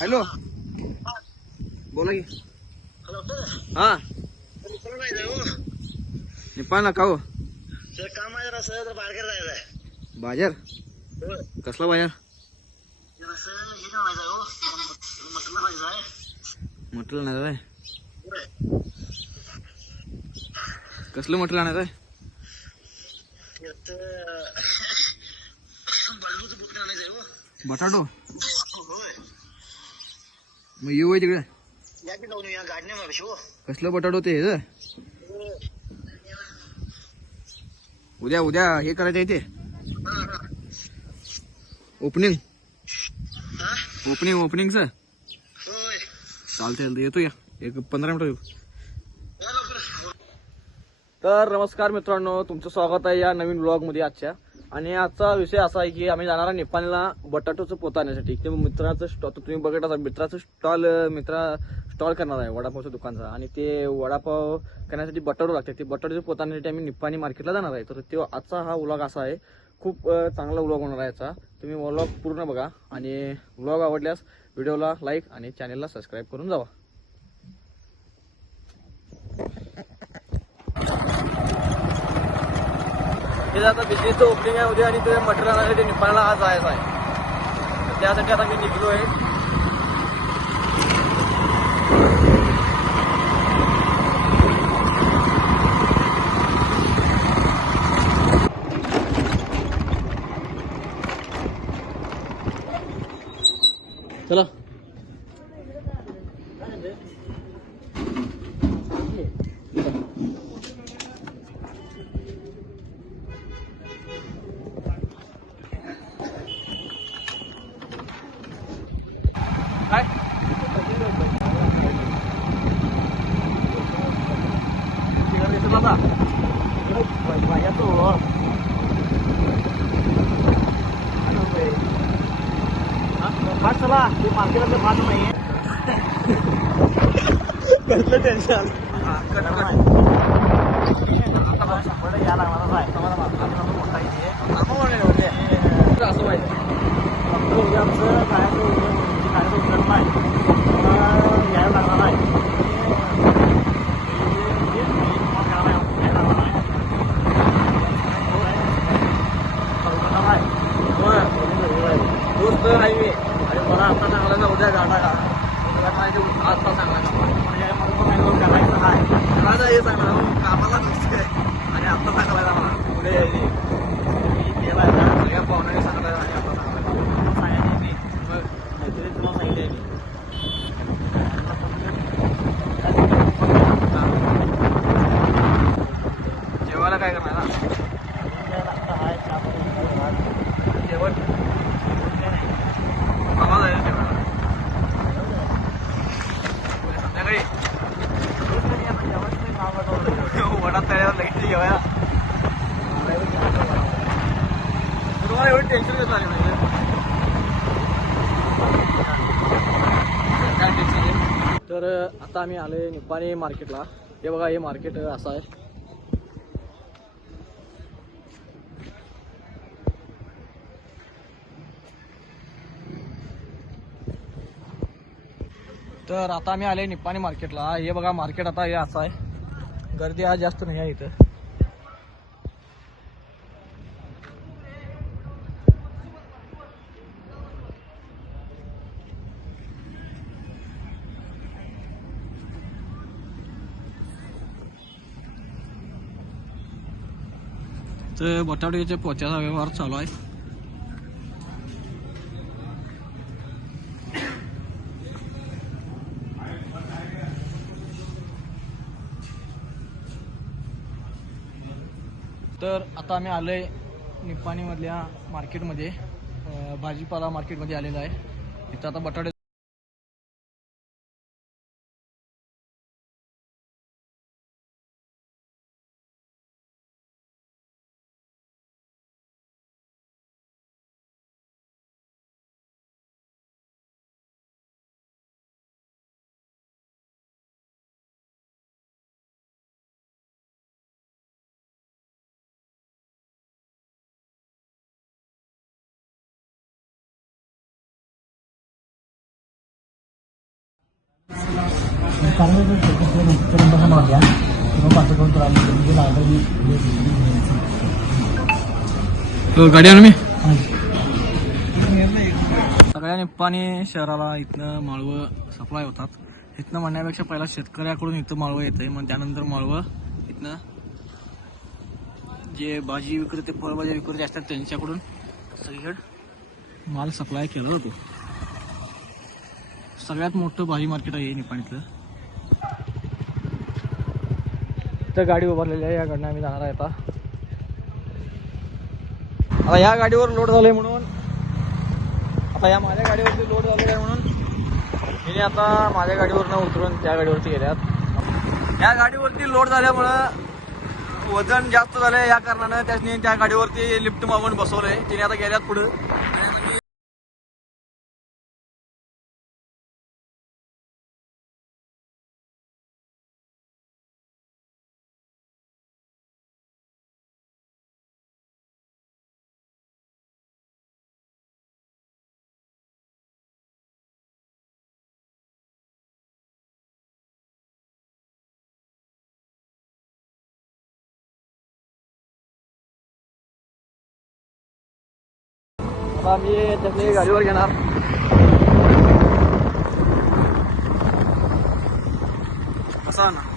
Hello, बोला की. हा, निपाणला का हो? काम आहे जरा तर बाहेर जायचंय. बाजार? कसला बाजार? जरासं हे करायचं हो, मटण खायचंय. मटण आणायचं आहे? कसलं मटण आणायचं आहे? बंडूचं बुटकं आणायचंय हो. बटाटो? होय, मग येऊ आहे तिकडे. या की जाऊन या गाडीने मागशी हो. कसलं बटाटो ते हे? उद्या उद्या हे करायचं आहे ते ओपनिंग. ओपनिंगचं होय, चालतंय, येतो या एक 15 मिनिटं येऊ. या लवकर. तर नमस्कार मित्रांनो, तुमचं स्वागत आहे या नवीन व्लॉगमध्ये आजच्या. आणि आजचा विषय असा आहे की आम्ही जाणार आहे निपाणीला बटाटोचं पोत आणण्यासाठी. ते मित्राचं स्टॉल तुम्ही बघत असाल, मित्राचं स्टॉल करणार आहे वडापावच्या दुकानचा. आणि ते वडापाव करण्यासाठी बटाटो लागते. ते बटाटोचं पोत आणण्यासाठी आम्ही निपाणी मार्केटला जाणार आहे. तर तो आजचा हा व्लॉग असा आहे, खूप चांगला व्लॉग होणार आहे याचा. तुम्ही व्लॉग पूर्ण बघा आणि व्लॉग आवडल्यास व्हिडिओला लाईक आणि चॅनलला सबस्क्राईब करून जावा. हे आता बिझनेसचं ओपनिंग आहे उद्या आणि ते मटेरियल आणायसाठी निपाणीला आज जायचं आहे. त्यासाठी आता मी निघलो आहे. चला. काय भात चला, ते मार्केटला भात नाहीये. कसलं टेन्शन या लागणार आहे. असं पाहिजे उद्या आमचं काय उतरलं आहे, यायला लागणार आहे. दोस्त आहे मी आणि मला आता सांगला ना उद्या गाडा का आजचा सांगला करायचं आहे. माझा हे सांगणार कामाला नसते आणि आता सांगायला मला उद्या यायची. मी गेला सगळ्या पाहुण्याने सांगायला आणि आता सांगायला सांगायचे मी मग मैत्रिणी तुला सांगितले मी. जेवायला काय करणार ना? जेवण आवाज आहे जेवणाला संध्याकाळी वडा तळ्यावर लगेच जेवायला. तुम्हाला एवढं टेन्शन कसं आले म्हणजे काय टेन्शन? तर आता आम्ही आले निपाणी मार्केटला. हे बघा, हे मार्केट असं आहे. तर आता आम्ही आले निपाणी मार्केटला. हे बघा मार्केट आता हे असं आहे. गर्दी आज जास्त नाही आहे इथं. तर बटाट्याच्या पोत्याचा व्यवहार चालू आहे. तर आता आम्ही आलोय निपाणीमधल्या मार्केटमध्ये, भाजीपाला मार्केटमध्ये आलेलं आहे. इथं आता बटाटे गाडी आणू मी सगळ्या निप्पाणी शहराला इथनं माळवं सप्लाय होतात. इथनं म्हणण्यापेक्षा पहिला शेतकऱ्याकडून इथं माळवं येतंय, मग त्यानंतर माळवं इथनं जे भाजी विक्रेते फळभाज्या विक्रेते असतात त्यांच्याकडून सगळीकडे माल सप्लाय केला जातो. सगळ्यात मोठं भाजी मार्केट आहे निप्पाणीतलं. इथं गाडी उभारलेली आहे, या गाडीने आम्ही जाणार आहे. आता या गाडीवर लोड झालंय म्हणून आता या माझ्या गाडीवरती लोड झालेलं आहे म्हणून मी आता माझ्या गाडीवरनं उतरून त्या गाडीवरती गेल्यात. या गाडीवरती लोड झाल्यामुळं वजन जास्त झालंय, या कारणानं त्याने त्या गाडीवरती लिफ्ट मागून बसवलंय. तिने आता गेल्यात पुढे. आता मी त्यातली गाडीवर घेणार. असा ना